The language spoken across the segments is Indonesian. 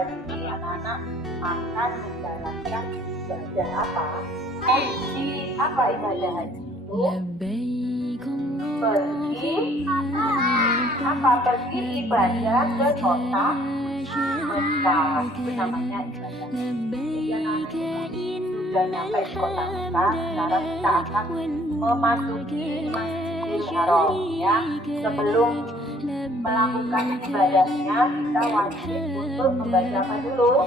hari ini anak-anak akan menjalankan ibadah apa? Apa ibadah haji itu? Pergi ibadah ke kota Mekah. Itu namanya ibadah. Jadi anak-anak sudah nyampe di kota Mekah, sekarang kita akan memasuki Masjidil Haram ya. Sebelum melakukan ibadahnya, kita wajib untuk membaca apa dulu?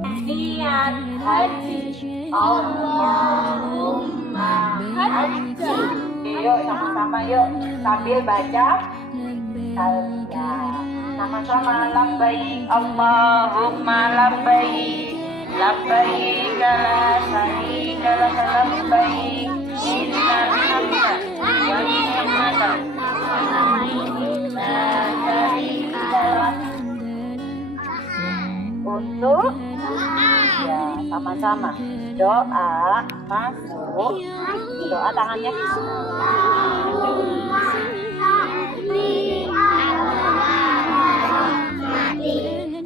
Niat haji. Allahumma haji. Yuk sama-sama yuk sambil baca talbiyah. Sama-sama labbaik Allahumma labbaik. Labbaik la syarika lak labbaik. Innal hamda wa ni'mata untuk ya sama-sama doa masuk doa tangannya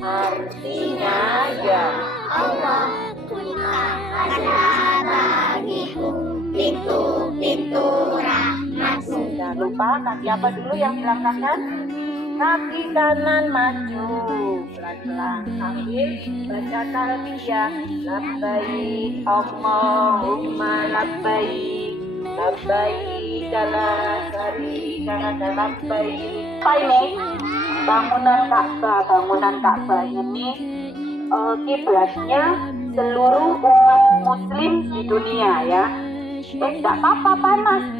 artinya ya Allah bukakanlah bagiku pintu-pintu rahmat-Mu. Jangan lupa kaki apa dulu yang dilangkahkan? Kaki kanan maju pelan-pelan sambil baca talbiyah. Labbaik Allahumma labbaik. Labbaik la syarika lak labbaik. Apa ini? Bangunan Ka'bah ini kiblatnya seluruh umat muslim di dunia ya. Enggak apa-apa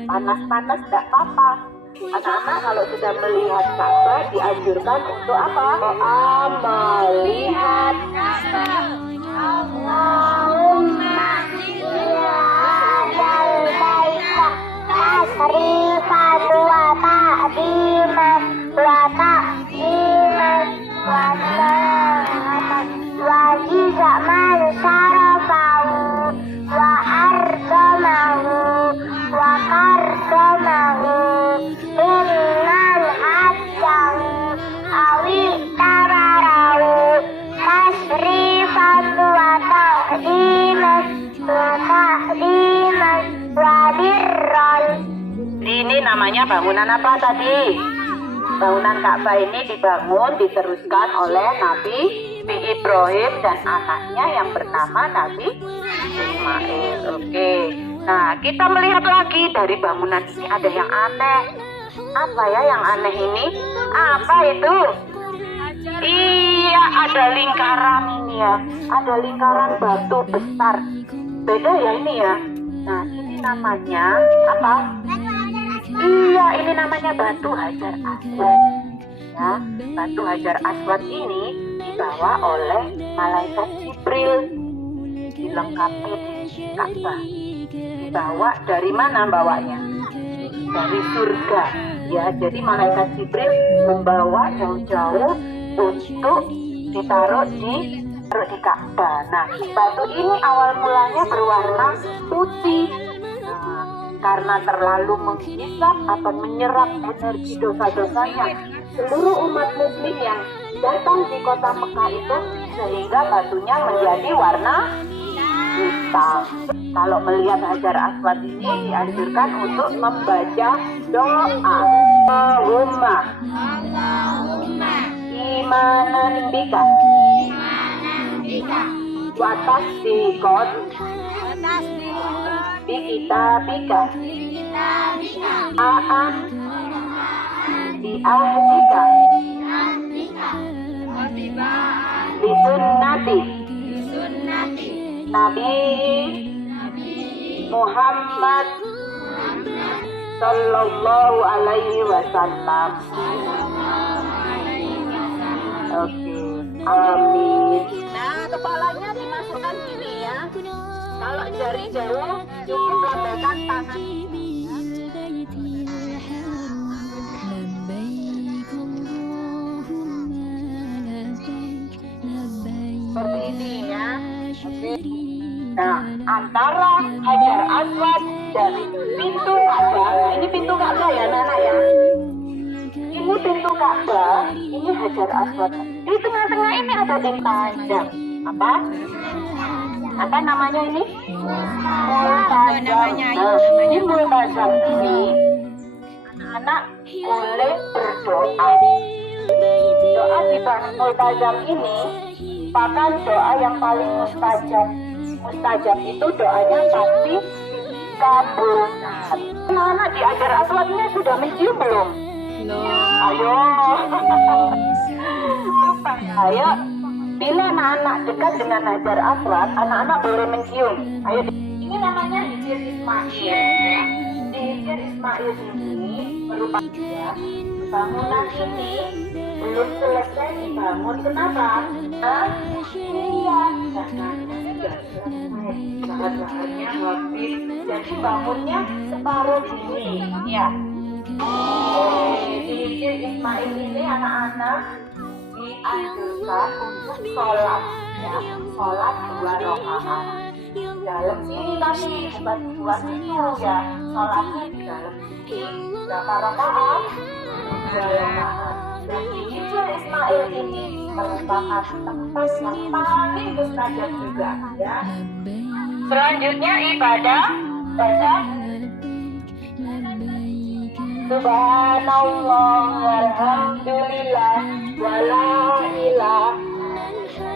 panas enggak apa-apa. Anak-anak kalau sudah melihat Ka'bah dianjurkan untuk apa? Melihat Ka'bah. Allahumma iyal baita tasrifan wa ta'diman wa ta'diman wa salatan wa jizman syarafahu wa ardamahu wa kardamahu innan hajjahu awi tabarahu tasrifan wa ta'diman wa ta'diman wa birran. Ini namanya bangunan apa tadi? Bangunan Ka'bah ini dibangun, diteruskan oleh Nabi Ibrahim dan anaknya yang bernama Nabi Ismail. Oke. Nah, kita melihat lagi dari bangunan ini ada yang aneh. Apa ya yang aneh ini? Apa itu? Iya, ada lingkaran ini ya. Ada lingkaran batu besar. Beda ya ini ya. Nah, ini namanya apa? Iya, ini namanya batu Hajar Aswad. Ya, batu Hajar Aswad ini dibawa oleh malaikat Jibril, dilengkapi di Ka'bah. Dibawa dari mana bawanya? Dari surga. Ya, jadi malaikat Jibril membawa jauh-jauh untuk ditaruh di Ka'bah. Nah, batu ini awal mulanya berwarna putih. Karena terlalu menghisap atau menyerap energi dosa-dosanya seluruh umat muslim yang datang di kota Mekah itu, sehingga batunya menjadi warna hitam. Kalau melihat Hajar Aswad ini dianjurkan untuk membaca doa Allahumma imanan bika wa tasdiqan bi kitabika aan bi ahdika bi sunnati Nabi Muhammad sallallahu alaihi wasallam. Oke, amin. Nah, kepalanya dimasukkan gini ya. Kalau jari jauh cukup lambaikan tangan ini. Seperti ini ya. Oke. Nah, antara Hajar Aswad dan pintu Ka'bah. Ini pintu Ka'bah ya, anak-anak ya. Ini ini pintu Ka'bah, ini Hajar Aswad. Di tengah-tengah ini ada multazam. Apa namanya ini? Multazam. Di multazam ini anak-anak boleh berdoa. Doa di multazam ini merupakan doa yang paling mustajab. Mustajab itu doanya pasti kabulkan. Anak-anak di Hajar Aswadnya sudah mencium belum? Ayo. Ayo. Bila anak-anak dekat dengan Hajar Aswad, anak-anak boleh mencium. Ayo. Ini namanya Hijir Ismail. Di Hijir Ismail ini merupakan bangunan ini belum selesai dibangun. Kenapa? Iya. Bahan-bahannya habis, jadi bangunnya separuh diri. Ya. Di Hijir Ismail ini anak-anak dianjurkan untuk sholat, ya, sholat 2 rakaat dalam sini, tapi bukan buat itu ya, sholatnya di dalam sini. Berapa rakaat? 2 rakaat. Dan di Hijir Ismail ini merupakan tempat yang paling mustajab juga, ya. Selanjutnya ibadah Subhanallah walhamdulillah wala ilah.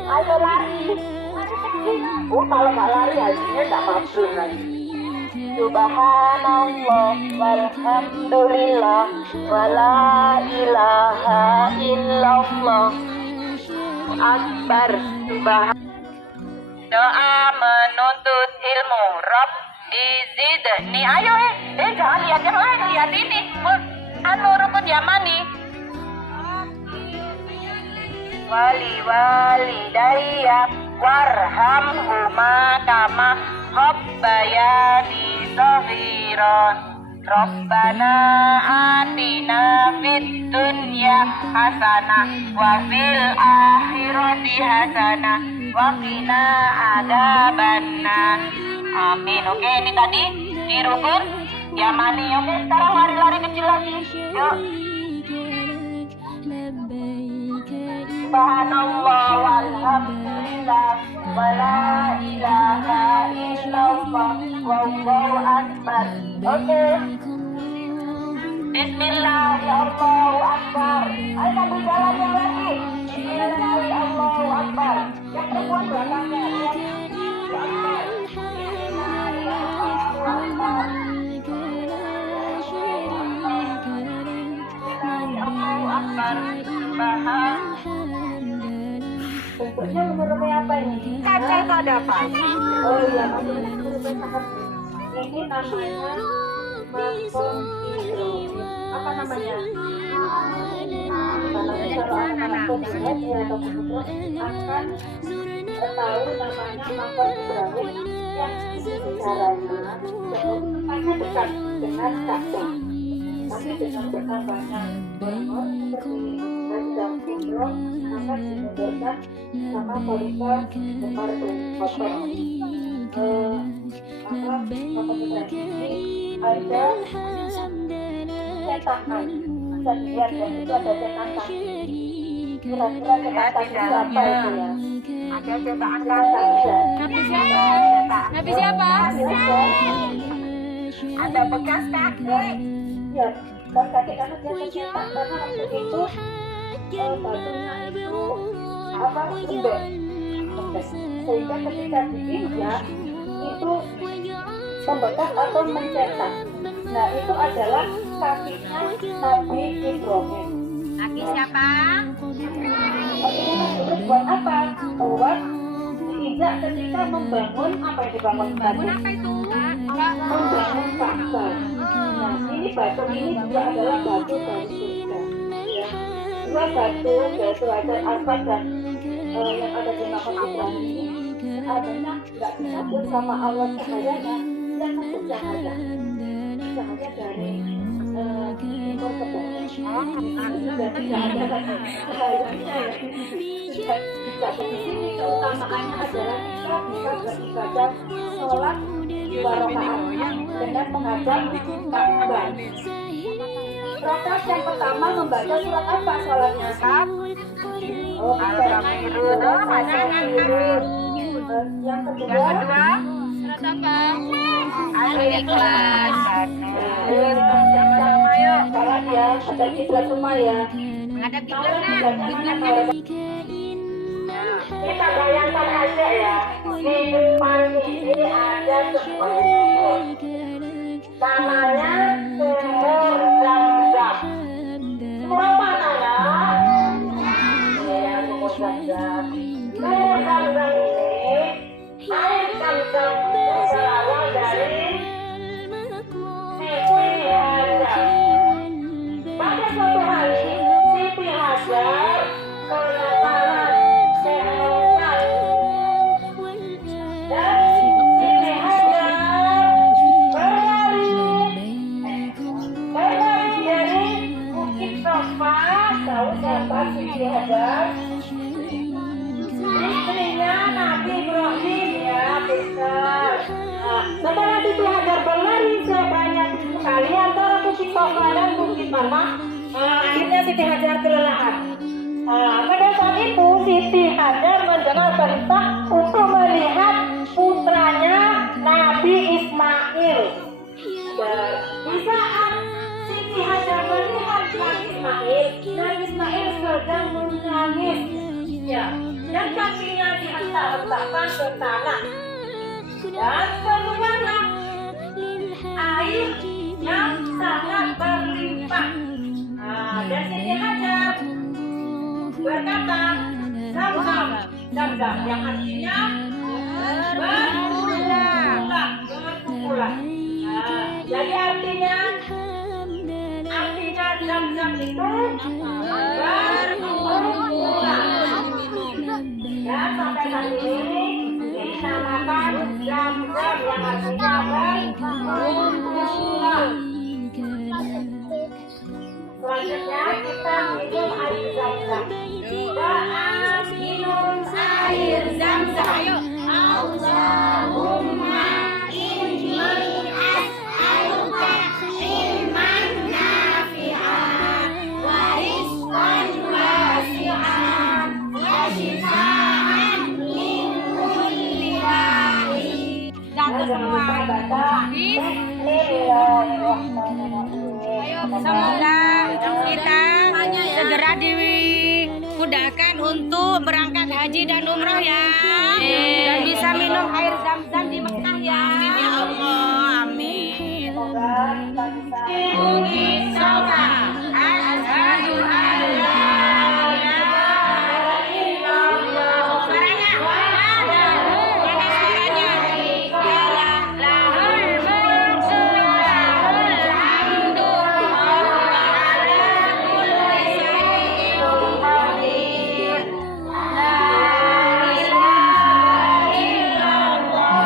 Ayo lari. Kalau nggak lari hasilnya nggak mabrur lagi. Subhanallah walhamdulillah wala ilaha illallah akbar. Doa menuntut ilmu. Rabbi zidni. Ayo jangan lihat yang lain, lihat ini. Rukun Yamani. Wali daya warhamhuma kama rabbayani shaghiran. Rabbana atina fid dunya hasanah wa fil akhirati hasanah wa qina adzabannar. Amin. Oke, ini tadi di rukun Yamani. Oke, sekarang lari-lari kecil lagi. Yuk. Subhanallah walhamdulillah wala ilaha illallah wallahu akbar. Oke. Bismillah ya Allahu akbar. Ayo sambil jalannya lagi. Bismillah ya Allahu akbar. Yang perempuan belakangnya ya. Bentuknya hurufnya apa ini? Kaca itu ada apa? Oh iya, ini namanya makom hidro. Apa namanya? Kalau anak-anak lihat ya atau hidro akan tahu namanya makom hidro yang caranya tempatnya dekat dengan kaca, tapi dengan banyak hormon seperti dan hidro akan dimundurkan sama polimer besar kotor. Maka ini ada cetakan, bisa dilihat ya, itu ada cetakan. Kira-kira cetakan itu apa itu ya? Ada cetakan kaca. Nabi siapa? Ada bekas kaki. Ya, bekas kaki karena dia tercetak karena waktu itu batunya itu apa lembek, sehingga ketika diinjak itu membekas atau mencetak. Nah itu adalah kakinya Nabi Ibrahim. Kaki siapa? Kakinya Nabi Ibrahim buat apa? Buat diinjak ketika membangun apa yang dibangun tadi? Apa itu? Membangun Ka'bah. Nah ini batu ini juga adalah batu dari surga. Dua batu yaitu Hajar Aswad dan yang ada di makam Ibrahim ini adanya nggak disambut sama Allah cahayanya yang masuk cahaya dari timur ke barat. Jadi nggak ada cahayanya ya. Jadi di sini keutamaannya adalah kita bisa beribadah sholat 2 rakaat dengan menghadap Ka'bah. Rakaat yang pertama membaca surat apa sholatnya? Al-Kafirun. Yang kedua? Surat apa? Al-Ikhlas. Salat ya, ada kiblat semua ya. Menghadap kiblat. Kita bayangkan aja ya, di depan ini ada sumur. Namanya sumur Zam-Zam. Sumur apa namanya? Ya, sumur Zam-Zam. Sumur Zam-Zam ini, air Zam-Zam berawal dari Siti Hajar. Pada suatu hari, Siti Hajar kedatangan sehat dan Siti Hajar berlari dari Bukit Safa. Tahu siapa Siti Hajar? Istrinya Nabi Ibrahim ya, besar. Setelah Siti Hajar berlari sebanyak sekali antara Bukit Safa dan Bukit Marwah, akhirnya Siti Hajar kelelahan. Pada saat itu Siti Hajar mendengar berita untuk melihat putranya Nabi Ismail. Di saat Siti Hajar melihat Nabi Ismail sedang menangis, ya, dan kakinya dihentak-hentakkan ke tanah, dan keluarlah air yang sangat berlimpah. Dan Siti Hajar berkata, Zam-Zam, Zam-Zam, yang artinya berkumpulan. Jadi artinya Zam-Zam itu berkumpulan. Dan sampai saat ini dinamakan Zam-Zam, yang artinya berkumpulan. Selanjutnya kita minum air Zam-Zam. Minum air Zam-Zam. Ayo. Allahumma inni as'aluka ilman nafi'an wa rizqan wasi'an wa shifaan min kulli da'in. Jangan semua baca Bismillahirrahmanirrahim. Semoga kita segera dimudahkan untuk berangkat haji dan umroh ya, dan bisa minum air Zam-Zam di Mekah ya. Amin ya Allah, amin. Bukit Safa, asyhadu an la ilaha illallah. Suaranya, mana suaranya? Lahul mulku wa lahul hamdu wa huwa ala kulli syai'in qadir. La ilaha illallah.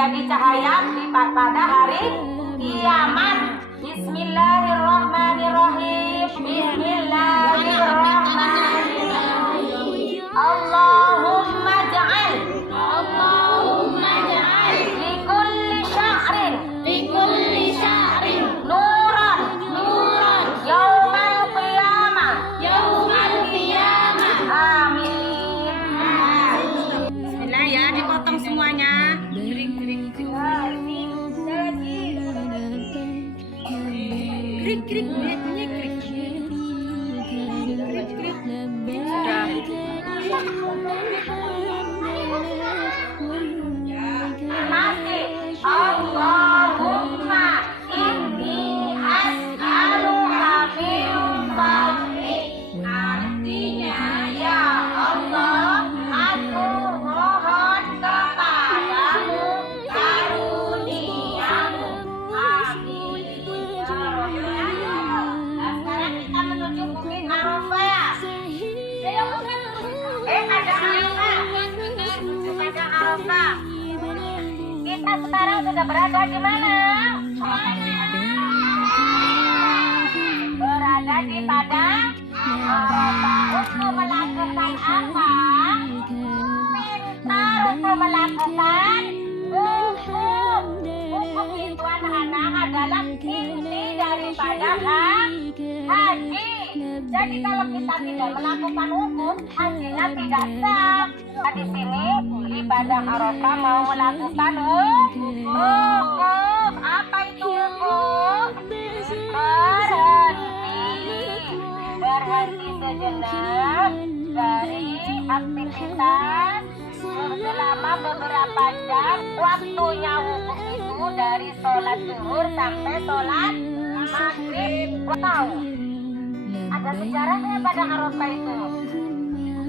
menjadi cahaya pada hari kiamat. Bismillahirrahmanirrahim. Bismillahirrahmanirrahim. Allahumma ja'al likulli sya'rin nuran yaumal qiyamah. Amin. Bismillah ya, dipotong semuanya. Krik krik bunyi krik. Masih Allahumma inni as'aluka min fadlik. Artinya, ya Allah, aku mohon kepadamu karuniamu. Amin. Nah, sekarang kita menuju Bukit Arafah. Padang Arafah. Kita sekarang sudah berada di mana? Berada di Padang Arafah. Untuk melakukan apa? Pintar untuk melakukan wukuf. Wukuf itu anak-anak adalah inti daripada haji. Jadi kalau kita tidak melakukan wukuf, hajinya tidak sah. Nah, di sini di Padang Arafah mau melakukan wukuf. Apa itu wukuf? Berhenti sejenak dari aktivitas selama beberapa jam. Waktunya wukuf itu dari sholat zuhur sampai sholat maghrib. Tahu? Ada sejarahnya Padang Arafah itu.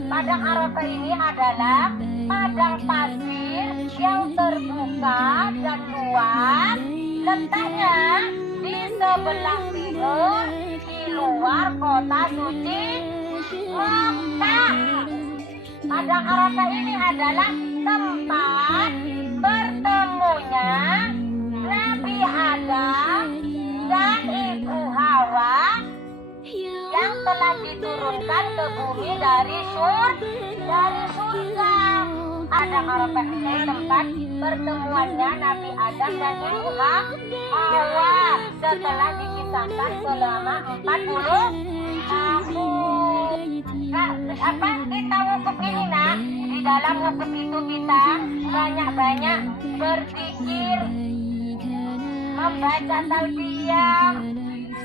Padang Arafah ini adalah padang pasir yang terbuka dan luas. Letaknya di sebelah timur di luar kota suci Makkah. Padang Arafah ini adalah tempat bertemunya Nabi Adam dan Ibu Hawa yang telah diturunkan ke bumi dari surga. Padang Arafah ini tempat pertemuannya Nabi Adam dan Ibu Hawa setelah dipisahkan selama 40 tahun. Nah, kita wukuf ini nak, di dalam wukuf itu kita banyak-banyak berzikir, membaca talbiyah,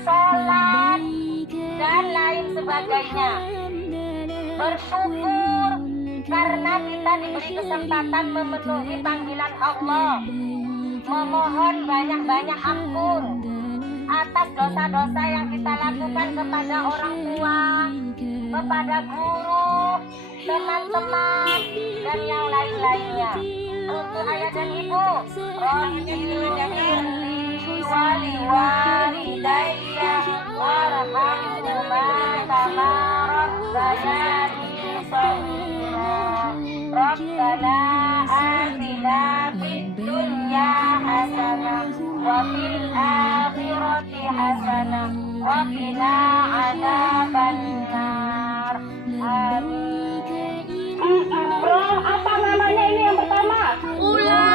sholat, dan lain sebagainya. Bersyukur karena kita diberi kesempatan memenuhi panggilan Allah. Memohon banyak-banyak ampun atas dosa-dosa yang kita lakukan kepada orang tua, kepada guru, teman-teman, dan yang lain-lainnya. Untuk ayah dan ibu, wali walidayya warhamhuma kama rabbayani shaghira. Rabbana atina fid dunya hasanah wa fil akhirati hasanah wa qina adzabannar. Amin. Apa namanya ini yang pertama? Ula.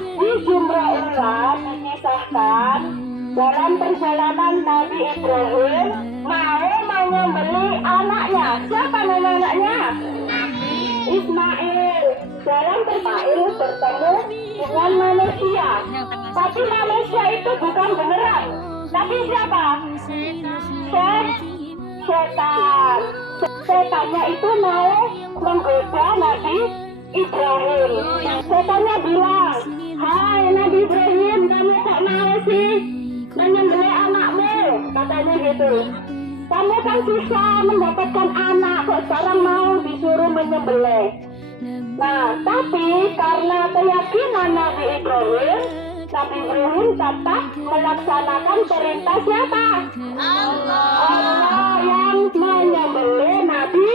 Di jumrah ula dikisahkan dalam perjalanan Nabi Ibrahim mau menyembeli anaknya. Siapa nama anaknya? Ismail. Dalam Ismail bertemu dengan manusia. Tapi manusia itu bukan beneran. Tapi siapa? Setan. Setannya itu mau menggoda Nabi Ibrahim. Setannya bilang, hai Nabi Ibrahim, kamu kok mau sih menyembelih anakmu? Katanya gitu. Kamu kan susah mendapatkan anak, kok sekarang mau disuruh menyembelih. Nah, tapi karena keyakinan Nabi Ibrahim tetap melaksanakan perintah siapa? Allah yang menyembelih Nabi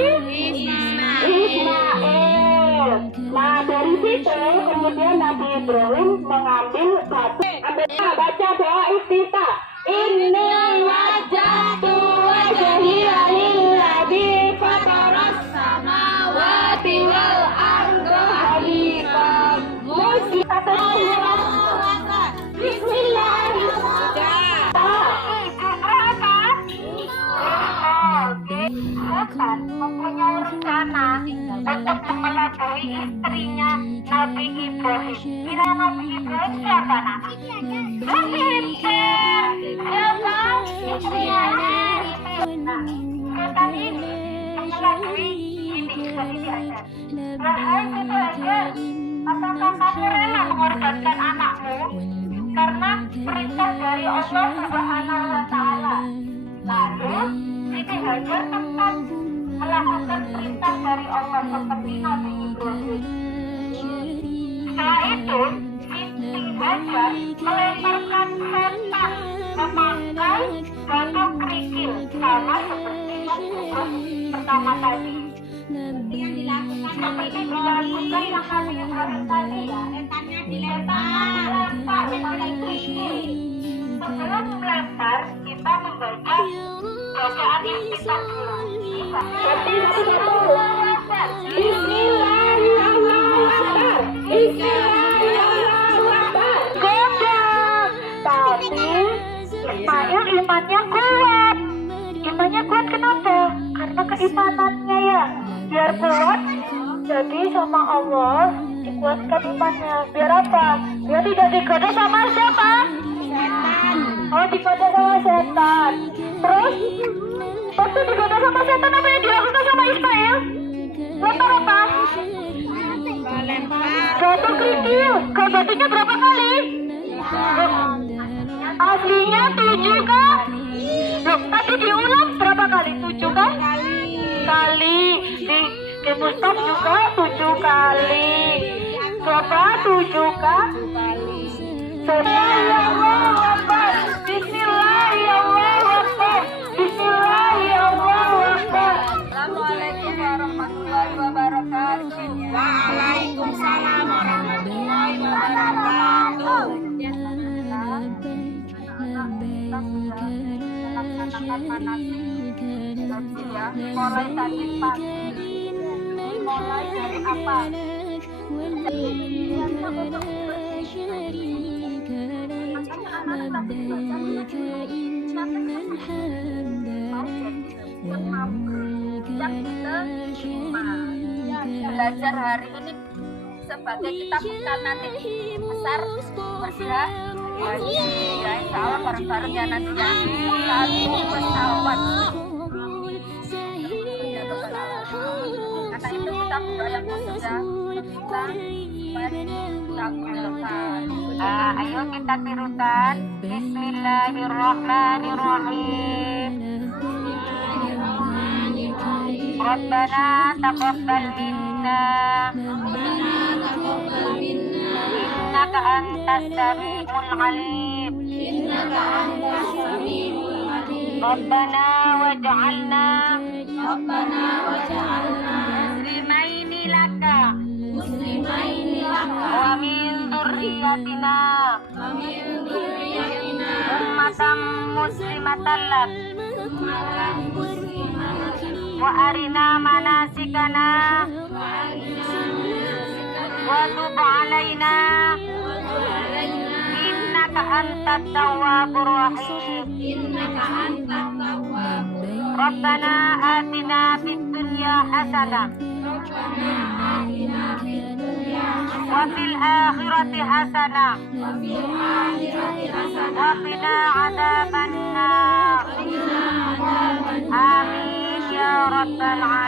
Ismail. Nah, dari situ kemudian Ibrahim mengambil batu. Baca doa iftitah. Inni wajjahtu wajhiya lilladzi fataras samawati wal arda hanifan musliman. Setan mempunyai rencana untuk mengelabui istrinya Nabi Ibrahim. Kira Nabi Ibrahim siapa nak? Pinter, siapa? Istrinya. Nah, setan ini mengelabui ini aja. Wahai itu aja, apakah kamu rela mengorbankan anakmu karena perintah dari Allah Subhanahu wa Ta'ala? Lalu Siti Hajar tetap melakukan perintah dari Allah seperti Nabi Ibrahim. Setelah itu, Siti Hajar melemparkan setan memakai batu kerikil sama seperti pertama tadi. Yang dilakukan seperti dilakukan yang Nabi Ibrahim tadi, setannya dilempar dengan kerikil. Sebelum melempar, kita membaca bacaan iftitah dulu. Bismillahirrahmanirrahim. Bismillahirrahmanirrahim. Godang. Tapi Ismail imannya kuat. Imannya kuat kenapa? Karena keimanannya ya. Biar kuat, jadi sama Allah dikuatkan imannya. Biar apa? Biar tidak digoda sama siapa? Oh, digoda sama setan. Terus waktu digoda sama setan apa yang dilakukan sama Ismail? Lempar apa? Batu kerikil. Kau batunya berapa kali? Aslinya 7 kan? Loh, tadi diulang berapa kali? 7 kan? Kali. Di Mustaf juga 7 kali. Coba 7 kan? Bismillahirrahmanirrahim. Bismillahirrahmanirrahim. Bismillahirrahmanirrahim. Assalamualaikum warahmatullahi wabarakatuh. Waalaikumsalam warahmatullahi wabarakatuh. Mulai tadi pagi. Mulai dari apa? Belajar hari ini sebagai kita bukan nanti besar bergerak ya insya Allah bareng-bareng ya nanti ya satu pesawat karena itu kita berdoa yang mudah kita ayo kita tirukan Bismillahirrahmanirrahim. Rabbana taqabbal minna innaka antas samiul alim. Rabbana waj'alna muslimaini laka wa min dzurriyyatina ummatan muslimatan lak wa arina manasikana wa tub alaina innaka antat tawwabur rahim. Rabbana atina fid dunya hasanah wa fil akhirati hasanah wa qina adzabannar. Amin ya rabbal alamin.